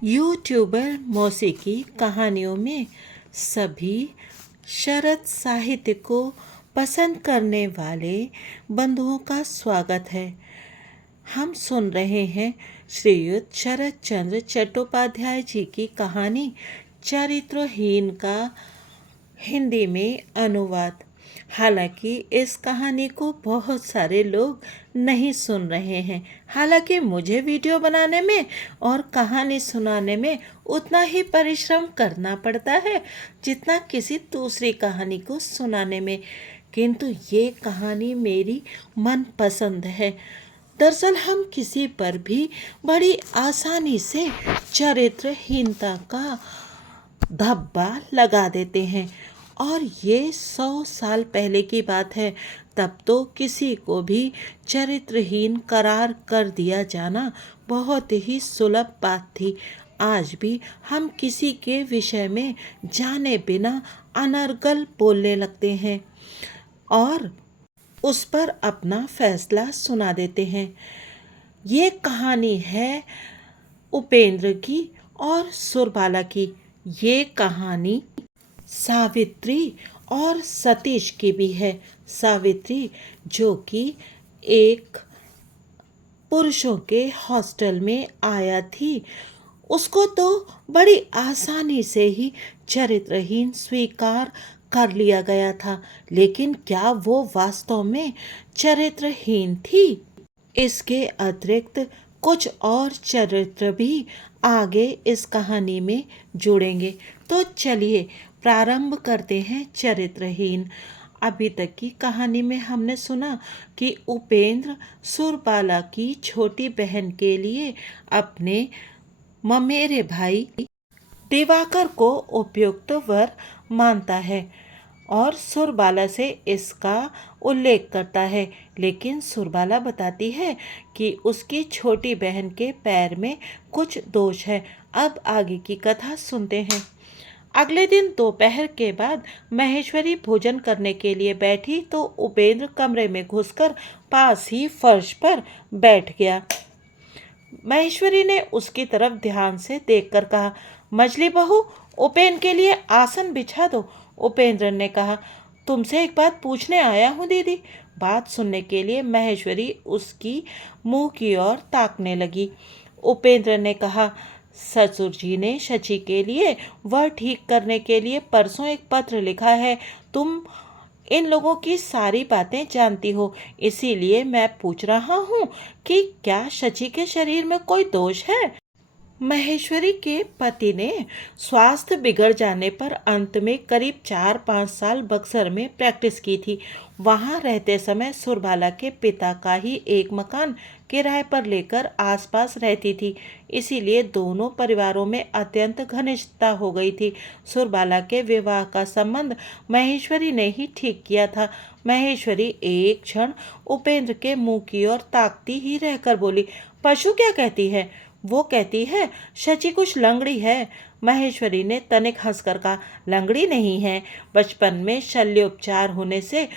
YouTuber मौसीकी कहानियों में सभी शरद साहित्य को पसंद करने वाले बंधुओं का स्वागत है। हम सुन रहे हैं श्रीयुत शरद चंद्र चट्टोपाध्याय जी की कहानी चरित्रहीन का हिंदी में अनुवाद। हालांकि इस कहानी को बहुत सारे लोग नहीं सुन रहे हैं। हालांकि मुझे वीडियो बनाने में और कहानी सुनाने में उतना ही परिश्रम करना पड़ता है जितना किसी दूसरी कहानी को सुनाने में, किंतु ये कहानी मेरी मनपसंद है। दरअसल हम किसी पर भी बड़ी आसानी से चरित्रहीनता का धब्बा लगा देते हैं, और ये 100 साल पहले की बात है। तब तो किसी को भी चरित्रहीन करार कर दिया जाना बहुत ही सुलभ बात थी। आज भी हम किसी के विषय में जाने बिना अनर्गल बोलने लगते हैं और उस पर अपना फैसला सुना देते हैं। ये कहानी है उपेंद्र की और सुरबाला की। ये कहानी सावित्री और सतीश की भी है। सावित्री जो कि एक पुरुषों के हॉस्टल में आया थी, उसको तो बड़ी आसानी से ही चरित्रहीन स्वीकार कर लिया गया था, लेकिन क्या वो वास्तव में चरित्रहीन थी? इसके अतिरिक्त कुछ और चरित्र भी आगे इस कहानी में जुड़ेंगे। तो चलिए प्रारंभ करते हैं चरित्रहीन। अभी तक की कहानी में हमने सुना कि उपेंद्र सुरबाला की छोटी बहन के लिए अपने ममेरे भाई दिवाकर को उपयुक्त वर मानता है और सुरबाला से इसका उल्लेख करता है, लेकिन सुरबाला बताती है कि उसकी छोटी बहन के पैर में कुछ दोष है। अब आगे की कथा सुनते हैं। अगले दिन दोपहर के बाद महेश्वरी भोजन करने के लिए बैठी तो उपेंद्र कमरे में घुसकर पास ही फर्श पर बैठ गया। महेश्वरी ने उसकी तरफ ध्यान से देखकर कहा, मछली बहू, उपेंद्र के लिए आसन बिछा दो। उपेंद्र ने कहा, तुमसे एक बात पूछने आया हूँ दीदी। बात सुनने के लिए महेश्वरी उसकी मुंह की ओर ताकने लगी। उपेंद्र ने कहा, ससुर जी ने शची के लिए वह ठीक करने के लिए परसों एक पत्र लिखा है। तुम इन लोगों की सारी बातें जानती हो, इसीलिए मैं पूछ रहा हूँ कि क्या शची के शरीर में कोई दोष है? महेश्वरी के पति ने स्वास्थ्य बिगड़ जाने पर अंत में करीब 4-5 साल बक्सर में प्रैक्टिस की थी। वहां रहते समय सुरबाला के पिता का ही एक मकान किराए पर लेकर आसपास रहती थी, इसीलिए दोनों परिवारों में अत्यंत घनिष्ठता हो गई थी। सुरबाला के विवाह का संबंध महेश्वरी ने ही ठीक किया था। महेश्वरी एक क्षण उपेंद्र के मुंह की ओर ताकती ही रहकर बोली, पशु क्या कहती है? वो कहती है शची कुछ लंगड़ी है। महेश्वरी ने तनिक हंसकर कहा, लंगड़ी नहीं है, बचपन में शल्योपचार होने से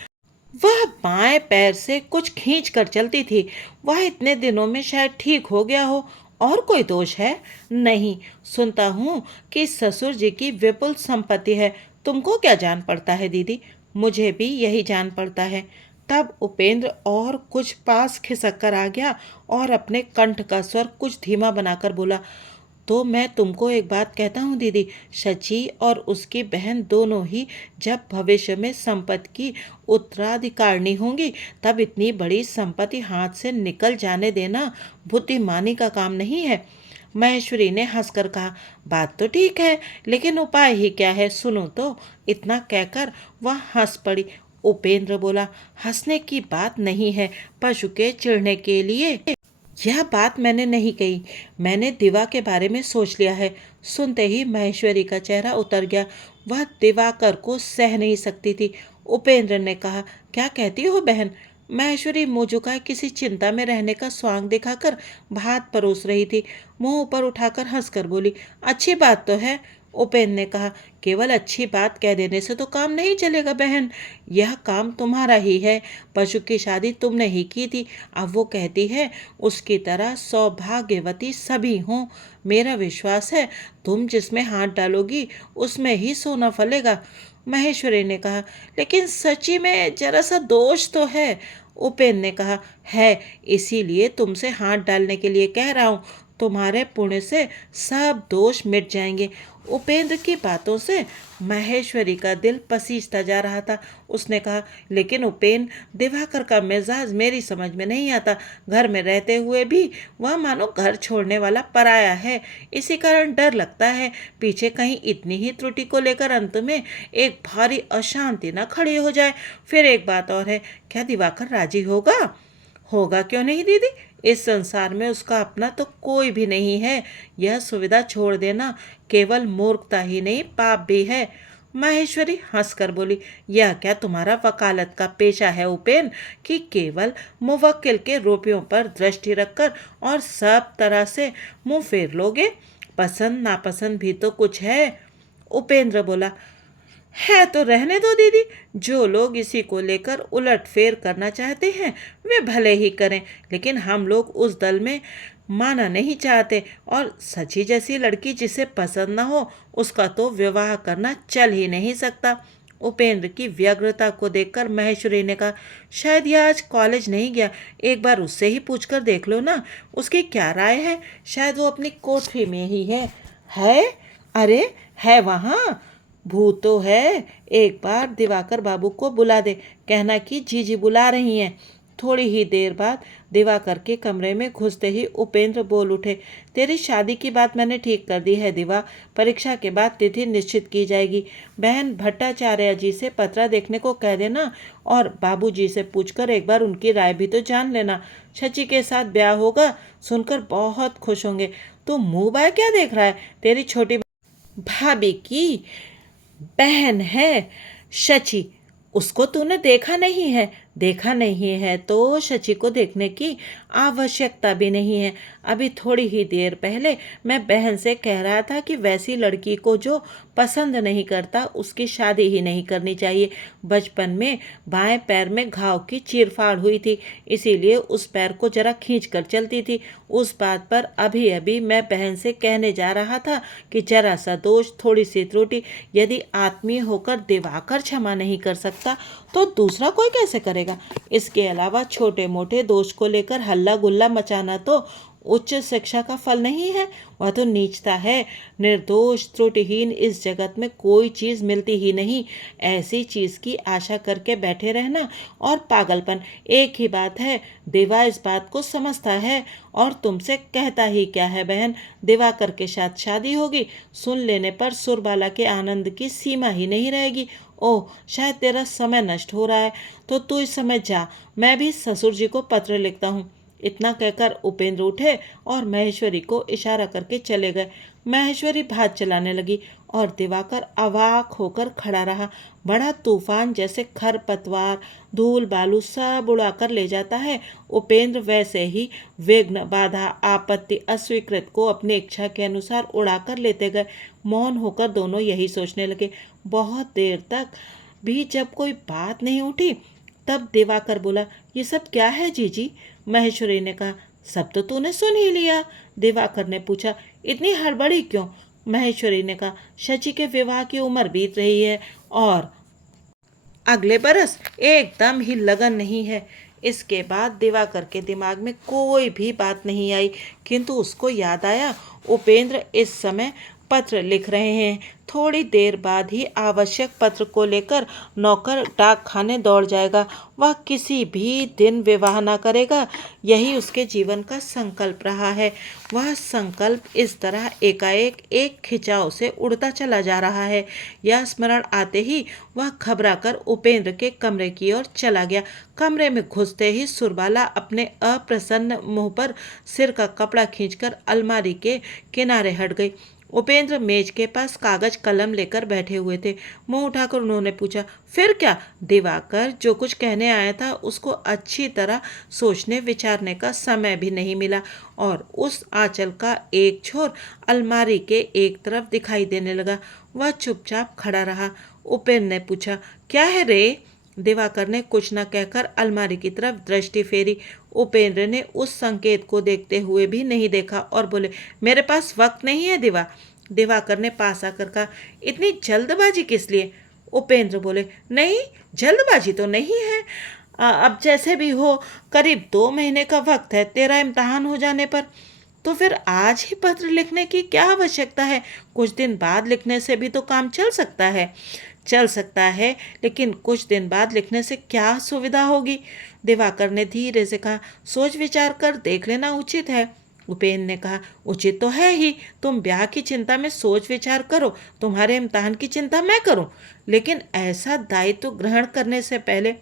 वह बाएं पैर से कुछ खींच कर चलती थी। वह इतने दिनों में शायद ठीक हो गया हो। और कोई दोष है? नहीं। सुनता हूँ कि ससुर जी की विपुल संपत्ति है। तुमको क्या जान पड़ता है दीदी? मुझे भी यही जान पड़ता है। तब उपेंद्र और कुछ पास खिसक कर आ गया और अपने कंठ का स्वर कुछ धीमा बनाकर बोला, तो मैं तुमको एक बात कहता हूँ दीदी, शची और उसकी बहन दोनों ही जब भविष्य में संपत्ति की उत्तराधिकारिणी होंगी, तब इतनी बड़ी संपत्ति हाथ से निकल जाने देना बुद्धिमानी का काम नहीं है। महेश्वरी ने हंसकर कहा, बात तो ठीक है, लेकिन उपाय ही क्या है, सुनो तो। इतना कहकर वह हंस पड़ी। उपेंद्र बोला, हंसने की बात नहीं है, पशु के चिढ़ने के लिए यह बात मैंने नहीं कही। मैंने दिवा के बारे में सोच लिया है। सुनते ही महेश्वरी का चेहरा उतर गया। वह दिवाकर को सह नहीं सकती थी। उपेंद्र ने कहा, क्या कहती हो बहन? महेश्वरी मुँह झुकाए किसी चिंता में रहने का स्वांग दिखाकर भात परोस रही थी। मुंह ऊपर उठाकर हंसकर बोली, अच्छी बात तो है। उपेंद्र ने कहा, केवल अच्छी बात कह देने से तो काम नहीं चलेगा बहन, यह काम तुम्हारा ही है। पशु की शादी तुमने ही की थी, अब वो कहती है उसकी तरह सौभाग्यवती सभी हों। मेरा विश्वास है तुम जिसमें हाथ डालोगी उसमें ही सोना फलेगा। महेश्वरी ने कहा, लेकिन सची में जरा सा दोष तो है। उपेंद्र ने कहा, है, इसीलिए तुमसे हाथ डालने के लिए कह रहा हूँ। तुम्हारे पुण्य से सब दोष मिट जाएंगे। उपेंद्र की बातों से महेश्वरी का दिल पसीजता जा रहा था। उसने कहा, लेकिन उपेंद्र, दिवाकर का मिजाज मेरी समझ में नहीं आता। घर में रहते हुए भी वह मानो घर छोड़ने वाला पराया है। इसी कारण डर लगता है पीछे कहीं इतनी ही त्रुटि को लेकर अंत में एक भारी अशांति न खड़ी हो जाए। फिर एक बात और है, क्या दिवाकर राजी होगा? होगा क्यों नहीं दीदी, इस संसार में उसका अपना तो कोई भी नहीं है। यह सुविधा छोड़ देना केवल मूर्खता ही नहीं पाप भी है। माहेश्वरी हंसकर बोली, यह क्या तुम्हारा वकालत का पेशा है उपेंद्र, कि केवल मुवक्किल के रुपयों पर दृष्टि रखकर और सब तरह से मुंह फेर लोगे? पसंद नापसंद भी तो कुछ है। उपेंद्र बोला, है तो रहने दो दीदी, जो लोग इसी को लेकर उलटफेर करना चाहते हैं वे भले ही करें, लेकिन हम लोग उस दल में माना नहीं चाहते। और सची जैसी लड़की जिसे पसंद न हो उसका तो विवाह करना चल ही नहीं सकता। उपेंद्र की व्यग्रता को देखकर महेश्वरी ने कहा, शायद यह आज कॉलेज नहीं गया, एक बार उससे ही पूछकर देख लो ना, उसकी क्या राय है। शायद वो अपनी कोठरी में ही है। है? अरे है वहाँ, भूत तो है। एक बार दिवाकर बाबू को बुला दे, कहना कि जीजी बुला रही हैं। थोड़ी ही देर बाद दिवाकर के कमरे में घुसते ही उपेंद्र बोल उठे, तेरी शादी की बात मैंने ठीक कर दी है दिवा, परीक्षा के बाद तिथि निश्चित की जाएगी। बहन भट्टाचार्य जी से पत्रा देखने को कह देना और बाबूजी से पूछकर एक बार उनकी राय भी तो जान लेना। शची के साथ ब्याह होगा, सुनकर बहुत खुश होंगे। तू मुँह बाय क्या देख रहा है? तेरी छोटी भाभी की बहन है शची, उसको तूने देखा नहीं है? देखा नहीं है तो शची को देखने की आवश्यकता भी नहीं है। अभी थोड़ी ही देर पहले मैं बहन से कह रहा था कि वैसी लड़की को जो पसंद नहीं करता उसकी शादी ही नहीं करनी चाहिए। बचपन में बाएं पैर में घाव की चीरफाड़ हुई थी, इसीलिए उस पैर को जरा खींच कर चलती थी। उस बात पर अभी अभी मैं बहन से कहने जा रहा था कि जरा सा दोष, थोड़ी सी त्रुटि यदि आत्मीय होकर दिवाकर क्षमा नहीं कर सकता तो दूसरा कोई कैसे करेगा। इसके अलावा छोटे मोटे दोष को लेकर हल्ला गुल्ला मचाना तो उच्च शिक्षा का फल नहीं है, वह तो नीचता है। निर्दोष त्रुटिहीन इस जगत में कोई चीज़ मिलती ही नहीं। ऐसी चीज़ की आशा करके बैठे रहना और पागलपन एक ही बात है। देवा इस बात को समझता है और तुमसे कहता ही क्या है बहन, दिवाकर के साथ शादी होगी, सुन लेने पर सुरबाला के आनंद की सीमा ही नहीं रहेगी। ओह, शायद तेरा समय नष्ट हो रहा है, तो तू इस समय जा, मैं भी ससुर जी को पत्र लिखता हूँ। इतना कहकर उपेंद्र उठे और महेश्वरी को इशारा करके चले गए। महेश्वरी भात चलाने लगी और दिवाकर अवाक होकर खड़ा रहा। बड़ा तूफान जैसे खरपतवार, धूल बालू सब उड़ाकर ले जाता है, उपेंद्र वैसे ही विघ्न, बाधा, आपत्ति, अस्वीकृत को अपनी इच्छा के अनुसार उड़ाकर लेते गए। मौन होकर दोनों यही सोचने लगे। बहुत देर तक भी जब कोई बात नहीं उठी तब दिवाकर बोला, ये सब क्या है जीजी? महेश्वरी ने कहा, सब तो तूने सुन ही लिया। दिवाकर ने पूछा, इतनी हड़बड़ी क्यों? महेश्वरी ने कहा, शची के विवाह की उम्र बीत रही है और अगले बरस एकदम ही लगन नहीं है। इसके बाद दिवाकर के दिमाग में कोई भी बात नहीं आई, किंतु उसको याद आया उपेंद्र इस समय पत्र लिख रहे हैं। थोड़ी देर बाद ही आवश्यक पत्र को लेकर नौकर डाक खाने दौड़ जाएगा। वह किसी भी दिन विवाह न करेगा, यही उसके जीवन का संकल्प रहा है। वह संकल्प इस तरह एकाएक एक खिंचाव से उड़ता चला जा रहा है। यह स्मरण आते ही वह घबराकर उपेंद्र के कमरे की ओर चला गया। कमरे में घुसते ही सुरबाला अपने अप्रसन्न मुंह पर सिर का कपड़ा खींचकर अलमारी के किनारे हट गई। उपेंद्र मेज के पास कागज कलम लेकर बैठे हुए थे। मुंह उठाकर उन्होंने पूछा, फिर क्या? दिवाकर जो कुछ कहने आया था उसको अच्छी तरह सोचने विचारने का समय भी नहीं मिला और उस आंचल का एक छोर अलमारी के एक तरफ दिखाई देने लगा। वह चुपचाप खड़ा रहा। उपेंद्र ने पूछा, क्या है रे? दिवाकर ने कुछ न कहकर अलमारी की तरफ दृष्टि फेरी। उपेंद्र ने उस संकेत को देखते हुए भी नहीं देखा और बोले, मेरे पास वक्त नहीं है दिवा। दिवाकर ने पास आकर कहा, इतनी जल्दबाजी किस लिए? उपेंद्र बोले, नहीं जल्दबाजी तो नहीं है। अब जैसे भी हो, करीब 2 महीने का वक्त है तेरा इम्तहान हो जाने पर। तो फिर आज ही पत्र लिखने की क्या आवश्यकता है? कुछ दिन बाद लिखने से भी तो काम चल सकता है। चल सकता है, लेकिन कुछ दिन बाद लिखने से क्या सुविधा होगी? दिवाकर ने धीरे से कहा, सोच विचार कर देख लेना उचित है। उपेंद्र ने कहा, उचित तो है ही। तुम ब्याह की चिंता में सोच विचार करो, तुम्हारे इम्तहान की चिंता मैं करूं। लेकिन ऐसा दायित्व ग्रहण करने से पहले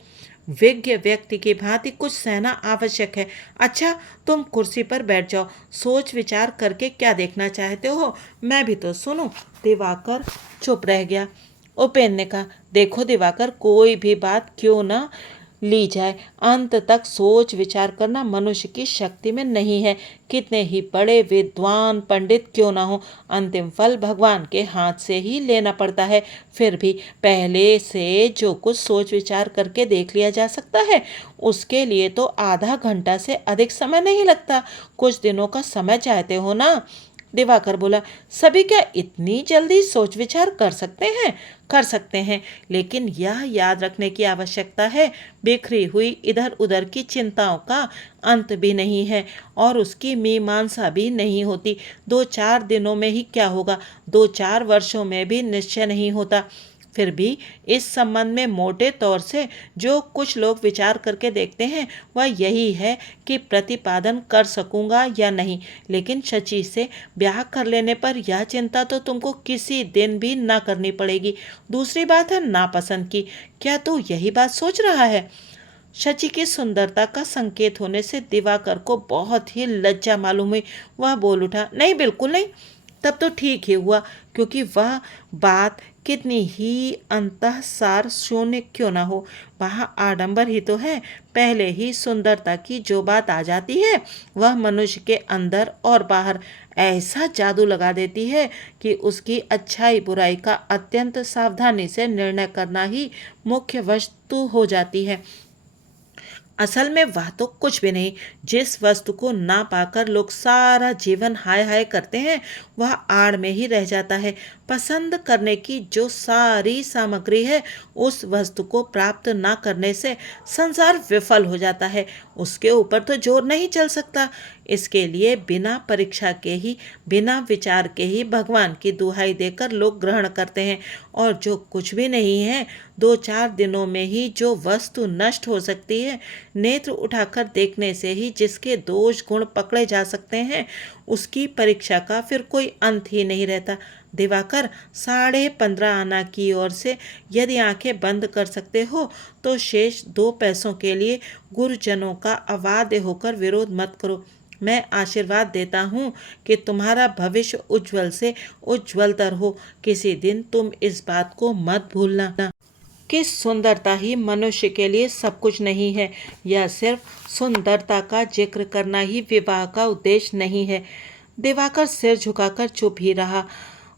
विज्ञ व्यक्ति की भांति कुछ सहना आवश्यक है। अच्छा, तुम कुर्सी पर बैठ जाओ, सोच विचार करके क्या देखना चाहते हो मैं भी तो सुनूं। दिवाकर चुप रह गया। उपेंद्र ने कहा, देखो दिवाकर, कोई भी बात क्यों ना ली जाए, अंत तक सोच विचार करना मनुष्य की शक्ति में नहीं है। कितने ही बड़े विद्वान पंडित क्यों ना हो, अंतिम फल भगवान के हाथ से ही लेना पड़ता है। फिर भी पहले से जो कुछ सोच विचार करके देख लिया जा सकता है, उसके लिए तो आधा घंटा से अधिक समय नहीं लगता। कुछ दिनों का समय चाहते हो ना? दिवाकर बोला, सभी क्या इतनी जल्दी सोच विचार कर सकते हैं? कर सकते हैं, लेकिन यह याद रखने की आवश्यकता है, बिखरी हुई इधर उधर की चिंताओं का अंत भी नहीं है और उसकी मीमांसा भी नहीं होती। 2-4 दिनों में ही क्या होगा, 2-4 वर्षों में भी निश्चय नहीं होता। फिर भी इस संबंध में मोटे तौर से जो कुछ लोग विचार करके देखते हैं वह यही है कि प्रतिपादन कर सकूंगा या नहीं। लेकिन शची से ब्याह कर लेने पर यह चिंता तो तुमको किसी दिन भी ना करनी पड़ेगी। दूसरी बात है नापसंद की। क्या तू यही बात सोच रहा है? शची की सुंदरता का संकेत होने से दिवाकर को बहुत ही लज्जा मालूम हुई। वह बोल उठा, नहीं बिल्कुल नहीं। तब तो ठीक ही हुआ, क्योंकि वह बात कितनी ही अंतःसार शून्य क्यों ना हो, वहाँ आडंबर ही तो है। पहले ही सुंदरता की जो बात आ जाती है वह मनुष्य के अंदर और बाहर ऐसा जादू लगा देती है कि उसकी अच्छाई बुराई का अत्यंत सावधानी से निर्णय करना ही मुख्य वस्तु हो जाती है। असल में वह तो कुछ भी नहीं। जिस वस्तु को ना पाकर लोग सारा जीवन हाय हाय करते हैं वह आड़ में ही रह जाता है। पसंद करने की जो सारी सामग्री है उस वस्तु को प्राप्त ना करने से संसार विफल हो जाता है। उसके ऊपर तो जोर नहीं चल सकता। इसके लिए बिना परीक्षा के ही, बिना विचार के ही भगवान की दुहाई देकर लोग ग्रहण करते हैं। और जो कुछ भी नहीं है, 2-4 दिनों में ही जो वस्तु नष्ट हो सकती है, नेत्र उठाकर देखने से ही जिसके दोष गुण पकड़े जा सकते हैं, उसकी परीक्षा का फिर कोई अंत ही नहीं रहता। दिवाकर, 15.5 आना की ओर से यदि आंखें बंद कर सकते हो तो शेष 2 पैसों के लिए गुरुजनों का अवाध्य होकर विरोध मत करो। मैं आशीर्वाद देता हूँ कि तुम्हारा भविष्य उज्जवल से उज्जवलतर हो। किसी दिन तुम इस बात को मत भूलना कि सुंदरता ही मनुष्य के लिए सब कुछ नहीं है। यह सिर्फ सुंदरता का जिक्र करना ही विवाह का उद्देश्य नहीं है। दिवाकर सिर झुकाकर चुप ही रहा।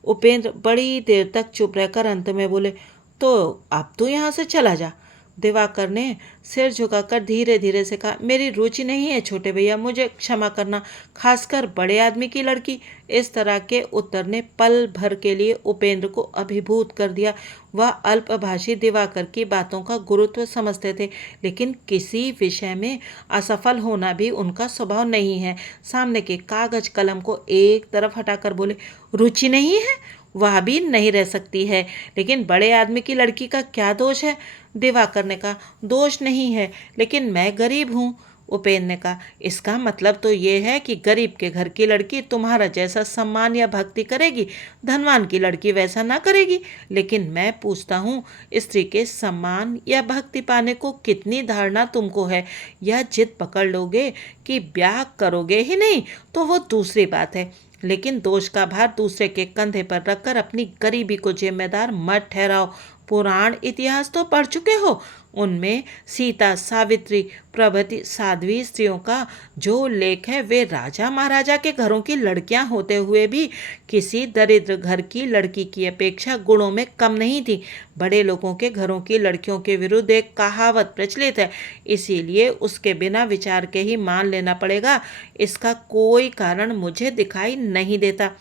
उपेंद्र बड़ी देर तक चुप रहकर अंत में बोले, तो अब तू यहाँ से चला जा। दिवाकर ने सिर झुकाकर धीरे धीरे से कहा, मेरी रुचि नहीं है छोटे भैया, मुझे क्षमा करना, खासकर बड़े आदमी की लड़की। इस तरह के उत्तर ने पल भर के लिए उपेंद्र को अभिभूत कर दिया। वह अल्पभाषी दिवाकर की बातों का गुरुत्व समझते थे, लेकिन किसी विषय में असफल होना भी उनका स्वभाव नहीं है। सामने के कागज कलम को एक तरफ हटाकर बोले, रुचि नहीं है वह भी नहीं रह सकती है, लेकिन बड़े आदमी की लड़की का क्या दोष है? दिवाकर ने कहा, दोष नहीं है, लेकिन मैं गरीब हूँ। उपेंद्र ने कहा, इसका मतलब तो ये है कि गरीब के घर की लड़की तुम्हारा जैसा सम्मान या भक्ति करेगी, धनवान की लड़की वैसा ना करेगी। लेकिन मैं पूछता हूँ, स्त्री के सम्मान या भक्ति पाने को कितनी धारणा तुमको है? यह जिद पकड़ लोगे कि ब्याह करोगे ही नहीं तो वो दूसरी बात है, लेकिन दोष का भार दूसरे के कंधे पर रखकर अपनी गरीबी को जिम्मेदार मत ठहराओ। पुराण इतिहास तो पढ़ चुके हो, उनमें सीता, सावित्री प्रभृति साध्वी स्त्रियों का जो उल्लेख है वे राजा महाराजा के घरों की लड़कियां होते हुए भी किसी दरिद्र घर की लड़की की अपेक्षा गुणों में कम नहीं थी। बड़े लोगों के घरों की लड़कियों के विरुद्ध एक कहावत प्रचलित है, इसीलिए उसके बिना विचार के ही मान लेना पड़ेगा। इसका कोई कारण मुझे दिखाई नहीं देता।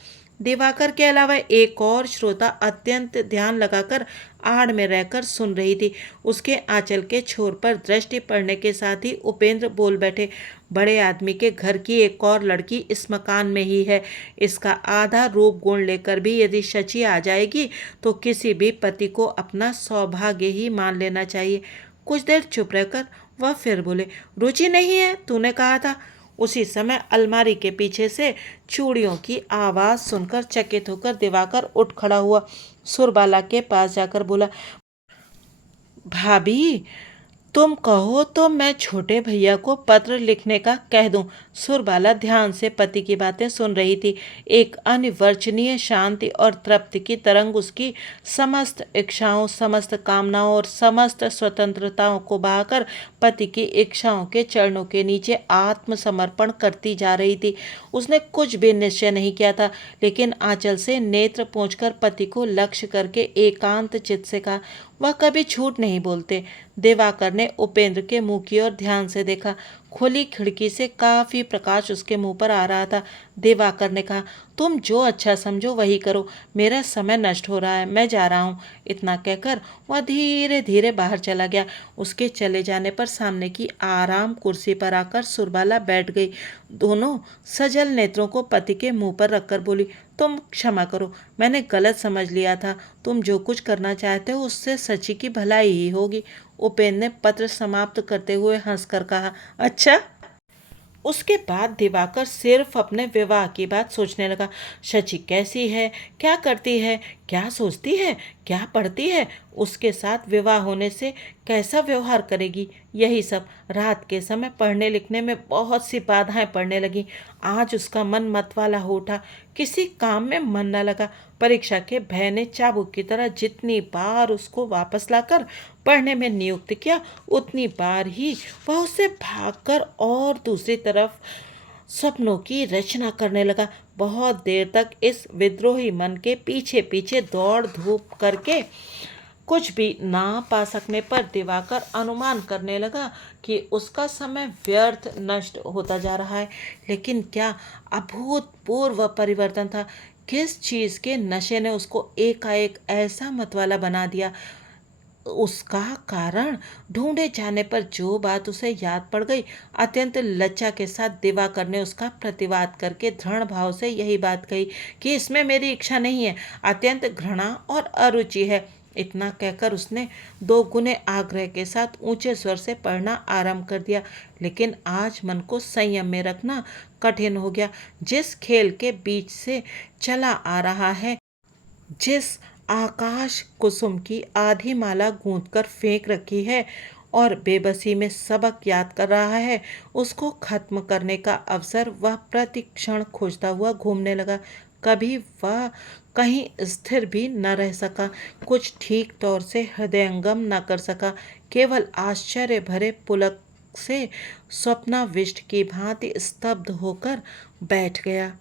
दिवाकर के अलावा एक और श्रोता अत्यंत ध्यान लगाकर आड़ में रहकर सुन रही थी। उसके आंचल के छोर पर दृष्टि पड़ने के साथ ही उपेंद्र बोल बैठे, बड़े आदमी के घर की एक और लड़की इस मकान में ही है। इसका आधा रूप गुण लेकर भी यदि शची आ जाएगी तो किसी भी पति को अपना सौभाग्य ही मान लेना चाहिए। कुछ देर चुप रहकर वह फिर बोले, रुचि नहीं है तूने कहा था। उसी समय अलमारी के पीछे से चूड़ियों की आवाज़ सुनकर चकित होकर दिवाकर उठ खड़ा हुआ। सुरबाला के पास जाकर बोला, भाभी तुम कहो तो मैं छोटे भैया को पत्र लिखने का कह दूं। सुरबाला ध्यान से पति की बातें सुन रही थी। एक अनिवर्चनीय शांति और तृप्ति की तरंग उसकी समस्त इच्छाओं, समस्त कामनाओं और समस्त स्वतंत्रताओं को बहाकर पति की इच्छाओं के चरणों के नीचे आत्मसमर्पण करती जा रही थी। उसने कुछ भी निश्चय नहीं किया था, लेकिन आंचल से नेत्र पोंछकर पति को लक्ष्य करके एकांत चित्त से कहा, वह कभी झूठ नहीं बोलते। दिवाकर ने उपेंद्र के मुंह की ओर ध्यान से देखा। खुली खिड़की से काफी प्रकाश उसके मुंह पर आ रहा था। दिवाकर ने कहा, तुम जो अच्छा समझो वही करो, मेरा समय नष्ट हो रहा है, मैं जा रहा हूँ। इतना कहकर वह धीरे धीरे बाहर चला गया। उसके चले जाने पर सामने की आराम कुर्सी पर आकर सुरबाला बैठ गई। दोनों सजल नेत्रों को पति के मुंह पर रखकर बोली, तुम क्षमा करो, मैंने गलत समझ लिया था। तुम जो कुछ करना चाहते हो उससे सची की भलाई ही होगी। उपेंद्र ने पत्र समाप्त करते हुए हंसकर कहा, अच्छा। उसके बाद दिवाकर सिर्फ अपने विवाह की बात सोचने लगा। शची कैसी है, क्या करती है, क्या सोचती है, क्या पढ़ती है, उसके साथ विवाह होने से कैसा व्यवहार करेगी, यही सब। रात के समय पढ़ने लिखने में बहुत सी बाधाएं पड़ने लगी। आज उसका मन मतवाला हो उठा, किसी काम में मन न लगा। परीक्षा के भय ने चाबुक की तरह जितनी बार उसको वापस लाकर पढ़ने में नियुक्त किया, उतनी बार ही वह उससे भागकर और दूसरी तरफ सपनों की रचना करने लगा। बहुत देर तक इस विद्रोही मन के पीछे पीछे दौड़ धूप करके कुछ भी ना पा सकने पर दिवाकर अनुमान करने लगा कि उसका समय व्यर्थ नष्ट होता जा रहा है। लेकिन क्या अभूतपूर्व परिवर्तन था। किस चीज़ के नशे ने उसको एकाएक ऐसा मतवाला बना दिया। उसका कारण ढूंढे जाने पर जो बात उसे याद पड़ गई, अत्यंत लज्जा के साथ दिवाकर ने उसका प्रतिवाद करके दृढ़ भाव से यही बात कही कि इसमें मेरी इच्छा नहीं है, अत्यंत घृणा और अरुचि है। इतना कहकर उसने दो गुने आग्रह के साथ ऊंचे स्वर से पढ़ना आरंभ कर दिया। लेकिन आज मन को संयम में रखना कठिन हो गया। जिस खेल के बीच से चला आ रहा है, जिस आकाश कुसुम की आधी माला गूंथकर फेंक रखी है और बेबसी में सबक याद कर रहा है, उसको खत्म करने का अवसर वह प्रतिक्षण खोजता हुआ घूमने लगा। कभी वह कहीं स्थिर भी न रह सका, कुछ ठीक तौर से हृदयंगम न कर सका, केवल आश्चर्य भरे पुलक से स्वप्नाविष्ट की भांति स्तब्ध होकर बैठ गया।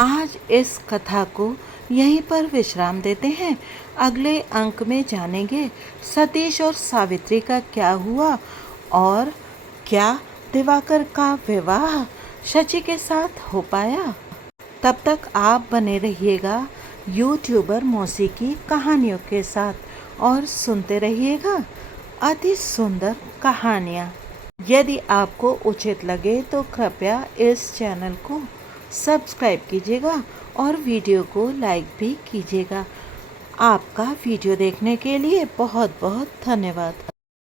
आज इस कथा को यहीं पर विश्राम देते हैं। अगले अंक में जानेंगे सतीश और सावित्री का क्या हुआ और क्या दिवाकर का विवाह शची के साथ हो पाया। तब तक आप बने रहिएगा यूट्यूबर मौसी की कहानियों के साथ और सुनते रहिएगा अति सुंदर कहानियाँ। यदि आपको उचित लगे तो कृपया इस चैनल को सब्सक्राइब कीजिएगा और वीडियो को लाइक भी कीजिएगा। आपका वीडियो देखने के लिए बहुत बहुत धन्यवाद।